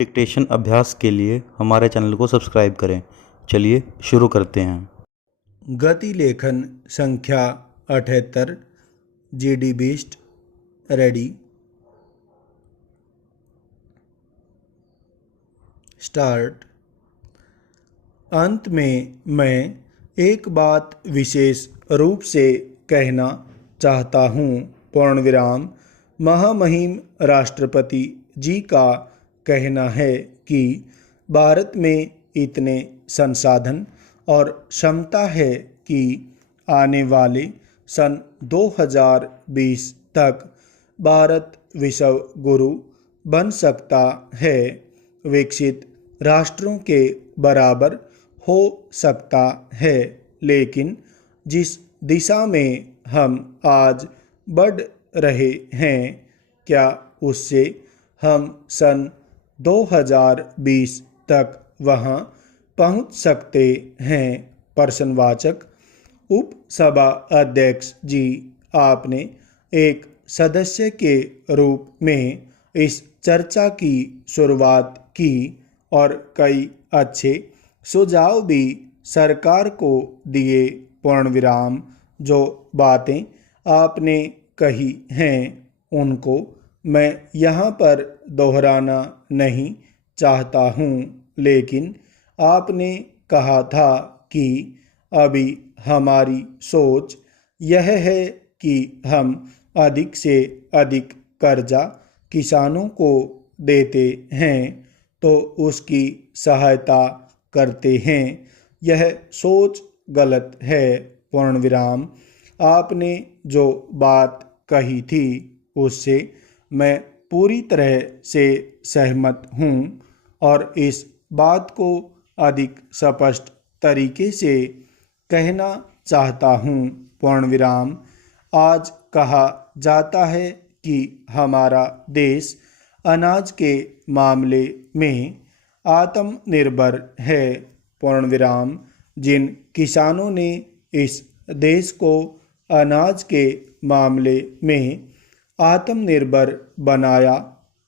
Dictation अभ्यास के लिए हमारे चैनल को सब्सक्राइब करें। चलिए शुरू करते हैं। गति लेखन संख्या 78 GD बीस्ट रेडी स्टार्ट। अंत में मैं एक बात विशेष रूप से कहना चाहता हूँ। पूर्ण विराम। महामहिम राष्ट्रपति जी का कहना है कि भारत में इतने संसाधन और क्षमता है कि आने वाले सन 2020 तक भारत विश्व गुरु बन सकता है, विकसित राष्ट्रों के बराबर हो सकता है। लेकिन जिस दिशा में हम आज बढ़ रहे हैं, क्या उससे हम सन 2020 तक वहां पहुंच सकते हैं? प्रश्नवाचक। उपसभा अध्यक्ष जी, आपने एक सदस्य के रूप में इस चर्चा की शुरुआत की और कई अच्छे सुझाव भी सरकार को दिए। पूर्ण विराम। जो बातें आपने कही हैं उनको मैं यहाँ पर दोहराना नहीं चाहता हूँ, लेकिन आपने कहा था कि अभी हमारी सोच यह है कि हम अधिक से अधिक कर्जा किसानों को देते हैं तो उसकी सहायता करते हैं। यह सोच गलत है। पूर्ण विराम। आपने जो बात कही थी उससे मैं पूरी तरह से सहमत हूँ और इस बात को अधिक स्पष्ट तरीके से कहना चाहता हूँ। पूर्ण विराम। आज कहा जाता है कि हमारा देश अनाज के मामले में आत्मनिर्भर है। पूर्ण विराम। जिन किसानों ने इस देश को अनाज के मामले में आत्मनिर्भर बनाया,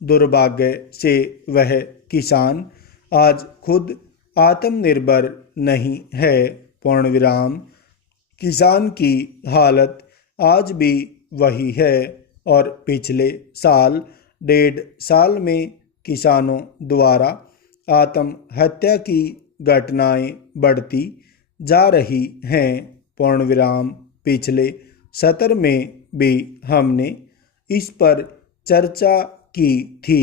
दुर्भाग्य से वह किसान आज खुद आत्मनिर्भर नहीं है। पूर्ण विराम। किसान की हालत आज भी वही है और पिछले साल 1.5 में किसानों द्वारा आत्महत्या की घटनाएं बढ़ती जा रही हैं। पूर्ण विराम। पिछले सत्र में भी हमने इस पर चर्चा की थी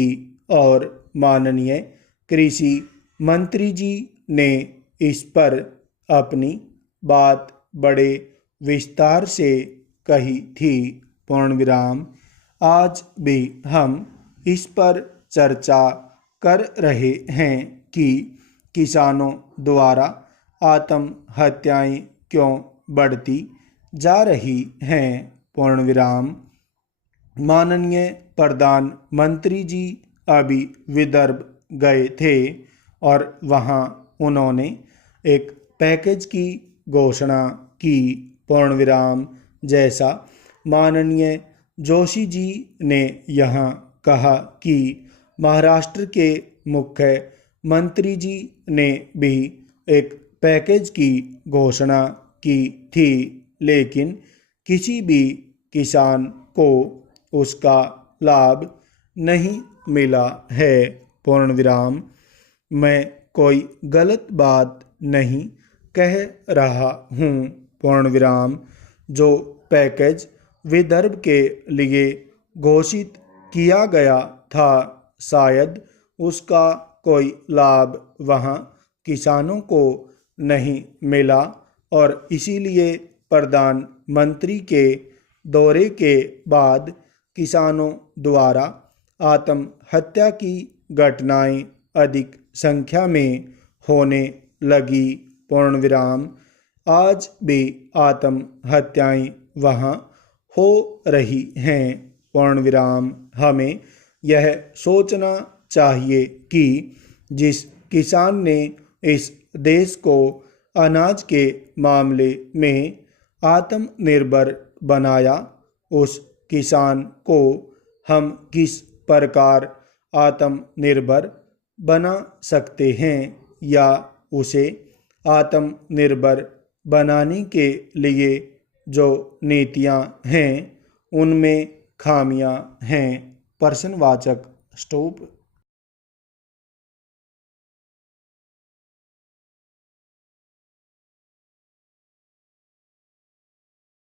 और माननीय कृषि मंत्री जी ने इस पर अपनी बात बड़े विस्तार से कही थी। पूर्ण विराम। आज भी हम इस पर चर्चा कर रहे हैं कि किसानों द्वारा आत्महत्याएं क्यों बढ़ती जा रही हैं। पूर्ण विराम। माननीय प्रधानमंत्री जी अभी विदर्भ गए थे और वहां उन्होंने एक पैकेज की घोषणा की। पूर्ण विराम। जैसा माननीय जोशी जी ने यहाँ कहा कि महाराष्ट्र के मुख्यमंत्री जी ने भी एक पैकेज की घोषणा की थी, लेकिन किसी भी किसान को उसका लाभ नहीं मिला है। पूर्ण विराम। मैं कोई गलत बात नहीं कह रहा हूँ। पूर्ण विराम। जो पैकेज विदर्भ के लिए घोषित किया गया था, शायद उसका कोई लाभ वहाँ किसानों को नहीं मिला और इसीलिए प्रधानमंत्री के दौरे के बाद किसानों द्वारा आत्महत्या की घटनाएं अधिक संख्या में होने लगी। पूर्ण विराम। आज भी आत्महत्याएं वहाँ हो रही हैं। पूर्ण विराम। हमें यह सोचना चाहिए कि जिस किसान ने इस देश को अनाज के मामले में आत्मनिर्भर बनाया, उस किसान को हम किस प्रकार आत्मनिर्भर बना सकते हैं या उसे आत्मनिर्भर बनाने के लिए जो नीतियाँ हैं उनमें खामियां हैं। प्रश्नवाचक स्टॉप।